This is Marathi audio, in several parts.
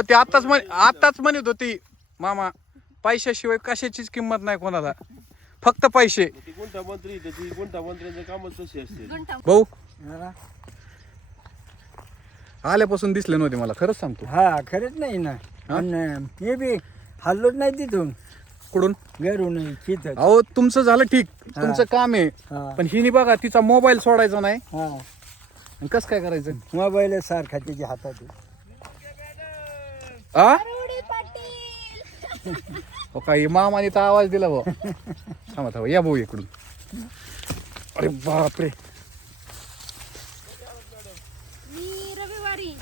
ते आताच म्हण आताच म्हणत होती मामा पैशाशिवाय कशाचीच किंमत नाही कोणाला. फक्त पैसे. ती गुंठा मंत्री त्याची गुंठा मंत्र्यांचं कामच तशी असते. भाऊ हा आल्यापासून दिसले नव्हते मला खरंच सांगतो. हा, खरंच नाही ना. आणि मी बी हल्लोच नाही तिथून. कुठून? घरून तिथं अहो तुमचं झालं ठीक. तुमचं काम आहे. पण हिने बघा तिचा मोबाईल सोडायचा नाही. हा. आणि कसं काय करायचं? मोबाईल सारखा त्याच्या हातात आहे. आ? हो काही मामाने तर आवाज दिला भाऊ. थांबा थांबा या भाऊ इकडून. अरे बापरे. मी रविवारी.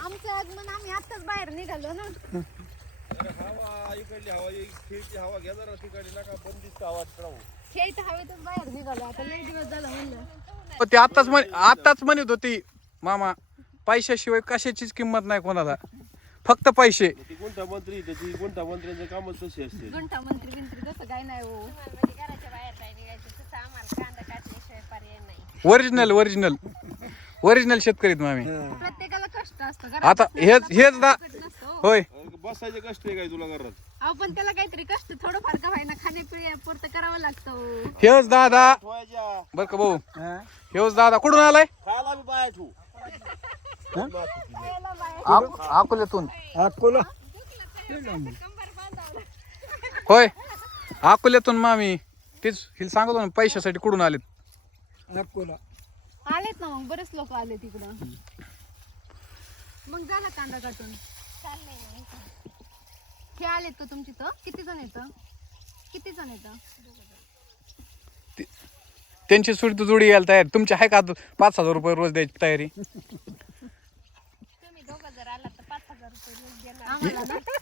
आमचं आगमन आम्ही आत्ताच बाहेर निघालो ना. हवा इकडली हवा खिडकी हवा घ्या जरा तिकडे नका बंदिस्त आवाज करावं खेळत हवेतच बाहेर निघालो. आता लय दिवस झाला म्हणलं. ते आताच म्हण आताच म्हणत होती मामा. पैशाशिवाय कशाचीच किंमत नाही कोणाला. फक्त पैसे. ती गुंठा मंत्री त्याची गुंठा मंत्र्यांचं कामच तशी असते गुंठा मंत्री बिंत्री तसं काय नाही हो. घराच्या बाहेर नाही निघायचं तसं आम्हाला कांदा काढल्याशिवाय पर्याय नाही ओरिजिनल ओरिजिनल ओरिजिनल शेतकरी आहेत मामी हा. प्रत्येकाला कष्ट असतं घरात. आता हेच हेच दा नसतो हो. होय. बसायचे कष्ट आहे काय तुला घरात? अहो पण त्याला काहीतरी कष्ट थोडंफार का व्हायना खाण्यापिण्यापुरतं करावं लागतं हो. हेच दादा. ठेवायच्या. बर का भाऊ. हा? हेच दादा. कुठून आलाय? खायला बी बाय ठेवू. आक- अकोल्यातून. अकोला. होय. अकोल्यातून मामी. तेच हिला सांगतो ना पैशासाठी कुठून आलेत? अकोला. आलेत ना मग बरेच लोक आले तिकडं मग झाला कांदा काटून. हे आलेत का तुमची तर किती जण येत किती जण येत त्यांची सुट जोडी यायला तयार. तुमची आहे का पाच हजार रुपये रोज द्यायची तयारी तुम्ही दोघं जर आला तर पाच हजार रुपये रोज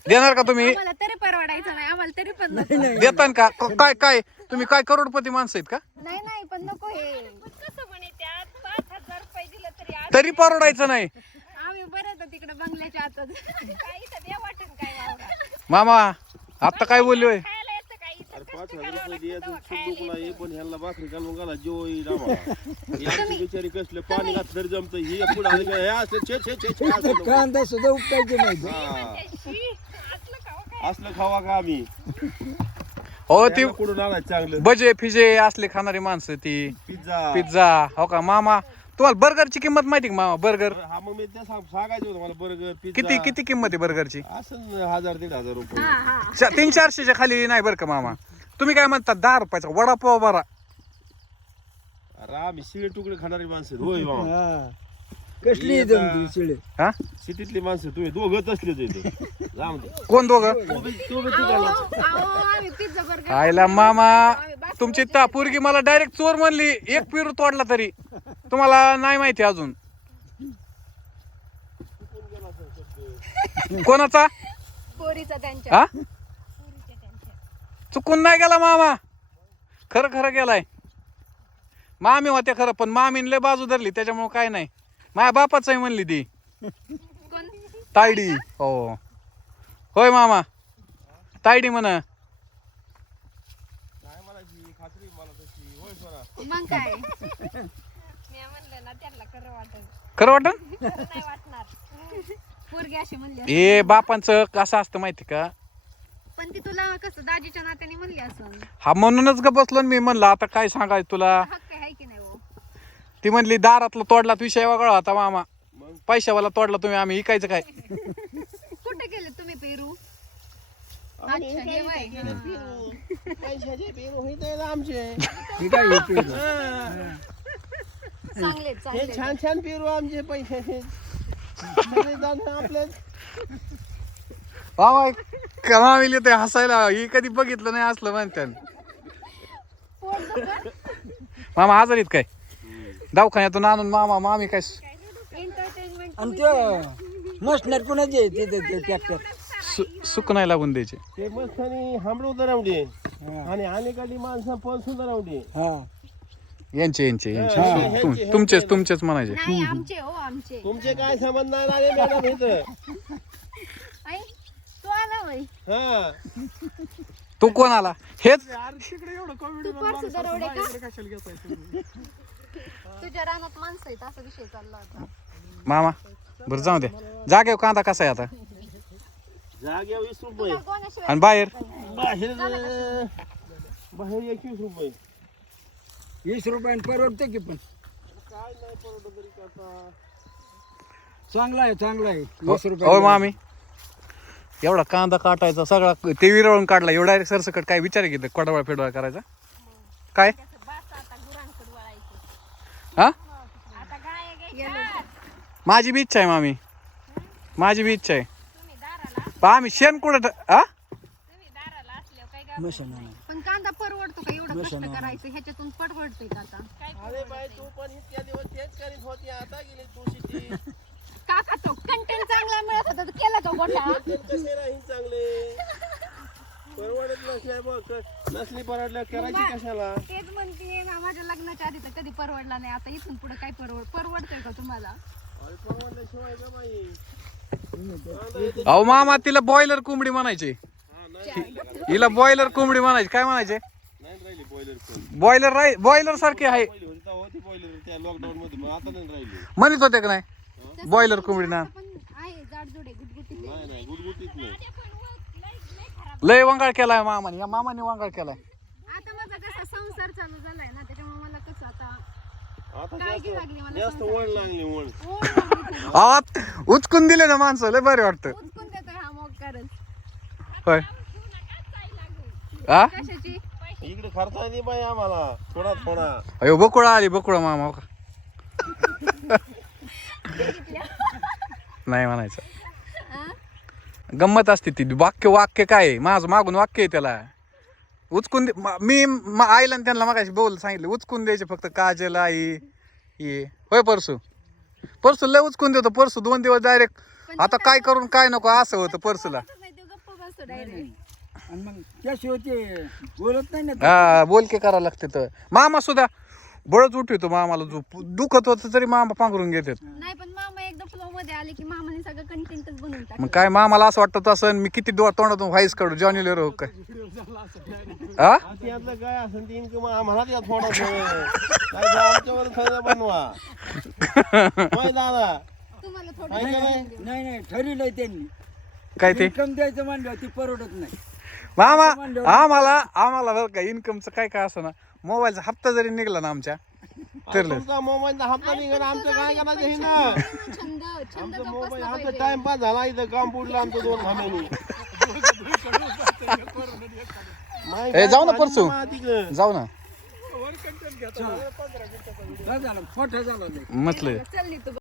देणार का तुम्ही? आम्हाला तरी परवडायचं नाही आम्हाला तरी पण नको. देता का? क- काय काय? तुम्ही काय करोडपती माणसं आहेत का? नाही नाही पण नको हे. पण कसं म्हणे त्यात पाच हजार रुपये दिलं तरी आज तरी परवडायचं नाही. आम्ही बरं तर तिकडे बंगल्याच्या आतच. काय इथं द्या वाटण काय वावरा मामा आता काय बोललोय खायला येतं काय इथं अरे पाच हजार रुपये द्यायचं सुद्धा ये पण ह्याला भाकरी घालून घाला येईल आम्हाला बिचारी कसले पाणी घात तरी जमतं. ही पुढे आली का? हे असलं छे छे छे छे असलं नको. कांदा सुद्धा उपटायचे नाही हा. असलं खावं काय? असलं खावा का आम्ही? हो ती कुठून आणायचं चांगलं? बजे फिजे असले खाणारी माणसं ती. पिझ्झा. पिझ्झा हो का? मामा तुम्हाला बर्गरची किंमत माहिती का मामा? बर्गर. हा मग मी त्या सांग- सांगायचं होतं मला बर्गर पिझ्झा. किती किती किंमत आहे बर्गरची? असं हजार दीड हजार रुपये. हा हा. चा- तीन चारशेच्या खाली नाही बरं का मामा? तुम्ही काय म्हणता दहा रुपयाचा वडापाव बरा अरे आम्ही शिळे तुकडे खाणारी माणसं आहेत. होय हा. कसली आता- जमती शिळे? हा? सिटीतली माणसं तुम्ही दोघं असले ते जाम दे. कोण दोघं? आयला मामा तुमची ता पोरगी मला डायरेक्ट चोर म्हणली एक पिरू तोडला तरी. तुम्हाला नाही माहिती अजून. कोणाचा? पोरीचा त्यांच्या. हा? चुकून नाही गेला मामा. खरं खरं गेलाय. मामी होत्या खरं पण मामीन लय बाजू धरली त्याच्यामुळे काय नाही. माझ्या बापाच म्हणली ती. कोण? तायडी. हो. होय मामा. तायडी म्हण. काय म्हणायची खात्री मला तशी. होय सोना मग काय? मी म्हणलं ना त्यांना खरं वाटण खरं वाटन खरं नाही वाटणार. पोरगी अशी म्हणली ए बापांचं कसं असतं माहिती का? पण ती तुला कसं दाजीच्या नात्याने म्हणली असं. हा म्हणूनच ग बसलो ना मी म्हणलं आता काय सांगायचं तुला? हक्क आहे की नाही हो? ती म्हणली दारातला तोडला विषय वगळा होता मामा. पैशावाला तोडला तुम्ही आम्ही इकायचं काय? कुठे गेले तुम्ही पेरू? अच्छा हे वय. पैशाचे पेरू तर आमचे. हे काय हे. पेरू? चांगले हे चांगले. छान छान पेरू आमचे पैशाचे सगळे आपले मामा कमाविले ते हसायला ही कधी बघितलं नाही असलं म्हणत्यान. मामा आजारीत काय? दवाखान्यातून आणून मामा मामी काय एंटरटेनमेंट आणि ते नसणार कुणाचे आहे? ते ट्रॅक्टर सु- सुख नाही लागून द्यायचे. ते मस्त आणि हांबडू दरावडे हा. आणि अनेकाली माणसं पण सुंदर रावडे हा. यांचे यांचे यांचे. हा, तुम- ह्यांचे. तुमचेच तुमचेच म्हणायचे. नाही आमचे हो आमचे. तुमचे काय संबंध नाही आले मॅडम इथं? आई तू हा. कोण आला? हेच? तू फार सुधारवडे का? तुझ्या रानात माणसं आहेत असा विषय चालला होता. मामा बरं जाऊ दे. जागेव कांदा कसा आहे आता? जाग्या वीस रुपये. कोणाशिवाय आणि बाहेर? बाहेर बाहेर एकवीस रुपये. वीस रुपयाने परवडतं की पण? काय नाही परवडत तरी चांगला आहे चांगला आहे. हो वीस हो, रुपये मामी. एवढा कांदा काटायचा सगळा ते विरळून काढला एवढा सरसकट काय विचार घेतलं कडवळ फेडवळ करायचा? काय? त्याचं बास आता गुरांकडे वळायचं हा? आता गाय घ्यायच्या माझी बी इच्छा आहे मामी. माझी बी इच्छा आहे. तुम्ही दाराला पण आम्ही शेण कुठं हा. पण कांदा परवडतो का? एवढं कष्ट करायचं ह्याच्यातून परवडतोय का आता? कसे राहील चांगले परवडत नसल्या बघ नसली परवडल्या करायची कशाला? तेच म्हणते ना माझ्या लग्नाच्या आधी तर कधी परवडला नाही. आता इथून पुढे काय परवड परवडतंय का तुम्हाला? अरे परवडल्याशिवाय का बाई? कांदा येते. अहो मामा तिला बॉयलर कोंबडी म्हणायची. हा, नाही हिला बॉयलर कोंबडी म्हणायची. काय म्हणायचे? नाही राहिली बॉयलर पण बॉयलर सारखी आहे. पहिली होती तेव्हा होती बॉयलर त्या लॉकडाऊन मध्ये पण आता नाही राहिली. म्हणत होते का नाही? बॉयलर कोंबडी ना पण आहे जाडजुडे गुटगुटीत आहे. नाही नाही गुटगुटीत नाही लय वांगाळ केलाय मामाने या मामाने वांगाळ केलाय. आता माझा कसा संसार चालू झालाय ना त्याच्यामुळे मला कसं आता आता काळजी जास्त लागली मला जास्त वळ लागली वळ ओढ लागली खूप. आत उचकून दिले ना माणसं लय बरे वाटतं. उचकून देतोय हा मोग करत होय. हा कशाची? इकडे खर्च नाही बाई आम्हाला थोडा थोडा. अयो बकुळा आली बकुळा मामा का नाही म्हणायचं? गंमत असते ती. वाक्य वाक्य काय आहे? माझं मागून वाक्य आहे त्याला. उचकून दे म- मी म- आईला आणि त्यांना मगाशी बोल सांगितलं उचकून द्यायचे फक्त काजल आई ये होय परसू. परसू लय उचकून देतो. परसू दोन दिवस डायरेक्ट आता काय करून काय नको असं होतं परसूला. तसं नाही, तो गप्प बसतो डायरेक्ट आणि मग त्याशिवाय ते बोलत नाही ना. हा बोलके करावं लागते तर. मामा सुद्धा बळच उठवितो मामाला झोप. दुखत होतं तरी मामा पांघरून घेतात. नाही पण मामा एकदा फ्लो मध्ये आले की मामाने सगळं कंटेंटच बनवून मग काय मामाला असं वाटतं तसं मी किती दो तोंडातून व्हाईस काढू जॉनी लेरो काय? हा? त्यातलं काय असेल ते इन्कम आम्हाला द्या थोडा काय ते आमच्यावर सगळं बनवा. होय दादा? तुम्हाला थोडं नाही? नाही. नाही ठरवलंय त्यांनी. काय ते? इन्कम द्यायचं म्हणलं ती परवडत नाही. मामा आम्हाला आम्हाला बरं का इन्कमचं काय काय असं ना मोबाईलचा हप्ता जरी निघला ना आमच्या तुमचा मोबाईलचा हप्ता निघाला आमचं काय करायचं हे ना छंद छंद आमचा मोबाईल जोपासला आमचा पाहिजे टाइमपास झाला इथं काम बुडलं आमचं दोन ए, जाऊ ना परसू. जाऊ ना काय झालं मोठा झाला नाही म्हटलं चल नी तू